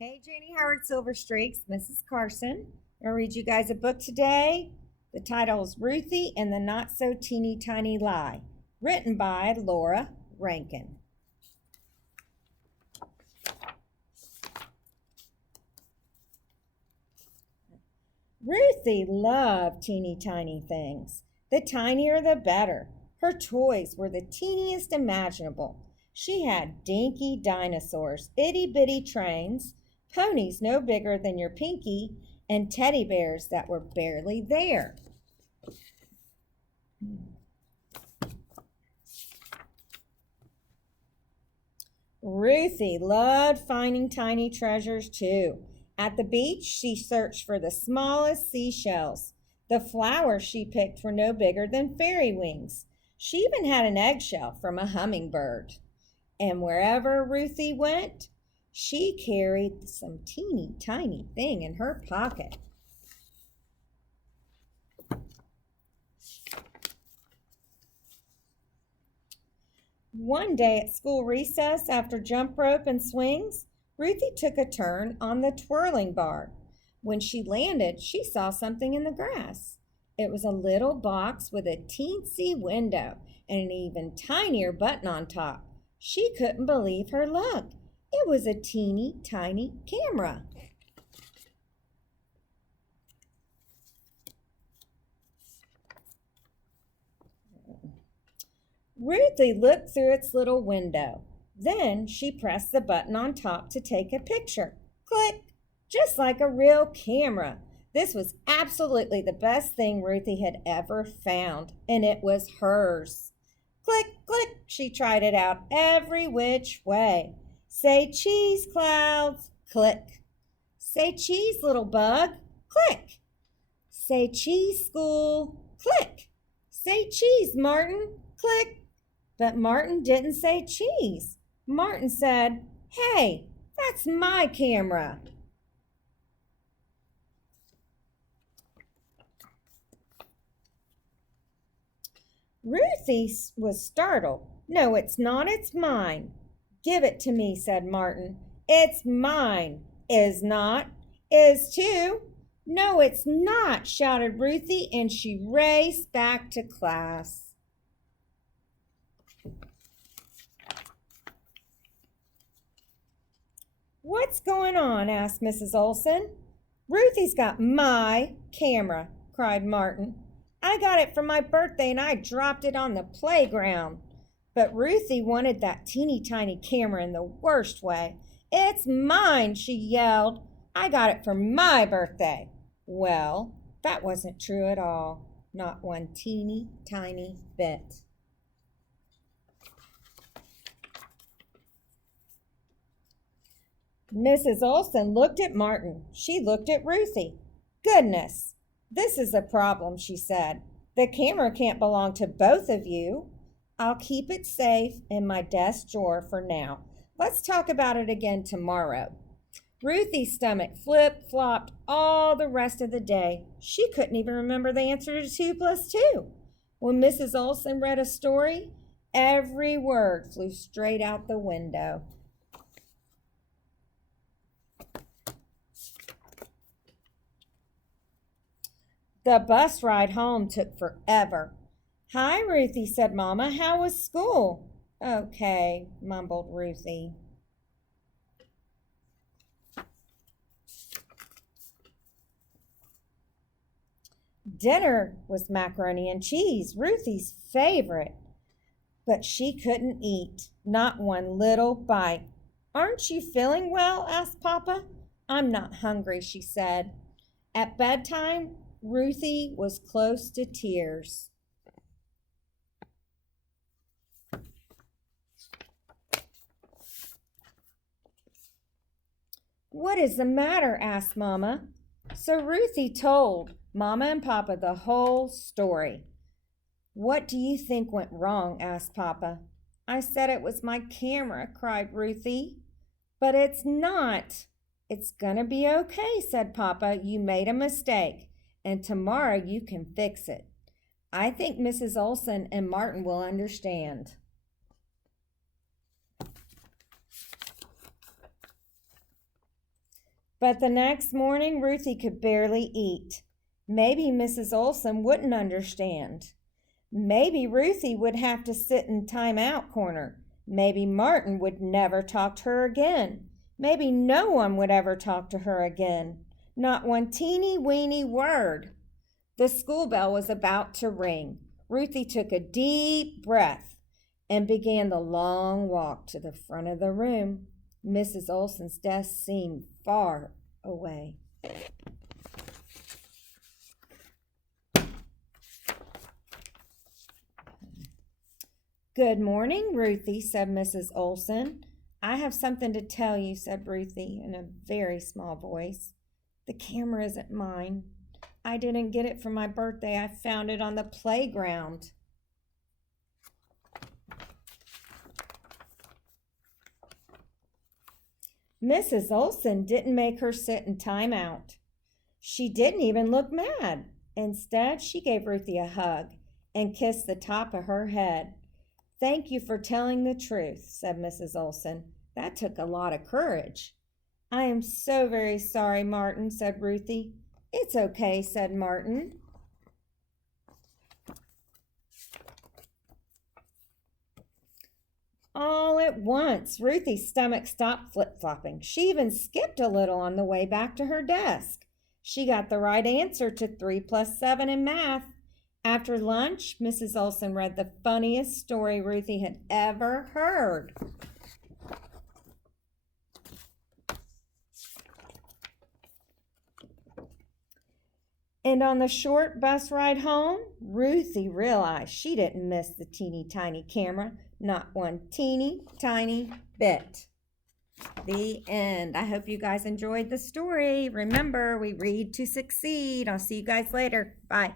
Hey, Janie Howard Silverstreaks, Mrs. Carson. I'm going to read you guys a book today. The title is Ruthie and the Not So Teeny Tiny Lie, written by Laura Rankin. Ruthie loved teeny tiny things. The tinier the better. Her toys were the teeniest imaginable. She had dinky dinosaurs, itty bitty trains, ponies no bigger than your pinky, and teddy bears that were barely there. Ruthie loved finding tiny treasures too. At the beach, she searched for the smallest seashells. The flowers she picked were no bigger than fairy wings. She even had an eggshell from a hummingbird. And wherever Ruthie went, she carried some teeny tiny thing in her pocket. One day at school recess, after jump rope and swings, Ruthie took a turn on the twirling bar. When she landed, she saw something in the grass. It was a little box with a teensy window and an even tinier button on top. She couldn't believe her luck. It was a teeny tiny camera. Ruthie looked through its little window. Then she pressed the button on top to take a picture. Click! Just like a real camera. This was absolutely the best thing Ruthie had ever found, and it was hers. Click, click, she tried it out every which way. Say cheese, clouds, click. Say cheese, little bug, click. Say cheese, school, click. Say cheese, Martin, click. But Martin didn't say cheese. Martin said, "Hey, that's my camera." Ruthie was startled. "No, it's not. It's mine." "Give it to me," said Martin. "It's mine." "Is not." "Is too." "No, it's not," shouted Ruthie, and she raced back to class. "What's going on?" asked Mrs. Olson. "Ruthie's got my camera," cried Martin. "I got it for my birthday and I dropped it on the playground." But Ruthie wanted that teeny tiny camera in the worst way. "It's mine," she yelled. "I got it for my birthday." Well, that wasn't true at all. Not one teeny tiny bit. Mrs. Olson looked at Martin. She looked at Ruthie. "Goodness, this is a problem," she said. "The camera can't belong to both of you. I'll keep it safe in my desk drawer for now. Let's talk about it again tomorrow." Ruthie's stomach flip-flopped all the rest of the day. She couldn't even remember the answer to 2 plus 2. When Mrs. Olson read a story, every word flew straight out the window. The bus ride home took forever. "Hi, Ruthie," said Mama. "How was school?" "Okay," mumbled Ruthie. Dinner was macaroni and cheese, Ruthie's favorite. But she couldn't eat, not one little bite. "Aren't you feeling well?" asked Papa. "I'm not hungry," she said. At bedtime, Ruthie was close to tears. "What is the matter?" asked Mama. So Ruthie told Mama and Papa the whole story. "What do you think went wrong?" asked Papa. "I said it was my camera," cried Ruthie. "But it's not." "It's gonna be okay," said Papa. "You made a mistake, and tomorrow you can fix it. I think Mrs. Olson and Martin will understand." But the next morning, Ruthie could barely eat. Maybe Mrs. Olson wouldn't understand. Maybe Ruthie would have to sit in timeout corner. Maybe Martin would never talk to her again. Maybe no one would ever talk to her again. Not one teeny weeny word. The school bell was about to ring. Ruthie took a deep breath and began the long walk to the front of the room. Mrs. Olson's desk seemed far away. "Good morning, Ruthie," said Mrs. Olson. "I have something to tell you," said Ruthie in a very small voice. "The camera isn't mine. I didn't get it for my birthday. I found it on the playground." Mrs. Olson didn't make her sit in timeout. She didn't even look mad. Instead, she gave Ruthie a hug and kissed the top of her head. "Thank you for telling the truth," said Mrs. Olson. "That took a lot of courage." "I am so very sorry, Martin," said Ruthie. "It's okay," said Martin. All at once, Ruthie's stomach stopped flip-flopping. She even skipped a little on the way back to her desk. She got the right answer to 3 plus 7 in math. After lunch, Mrs. Olson read the funniest story Ruthie had ever heard. And on the short bus ride home, Ruthie realized she didn't miss the teeny tiny camera, not one teeny tiny bit. The end. I hope you guys enjoyed the story. Remember, we read to succeed. I'll see you guys later. Bye.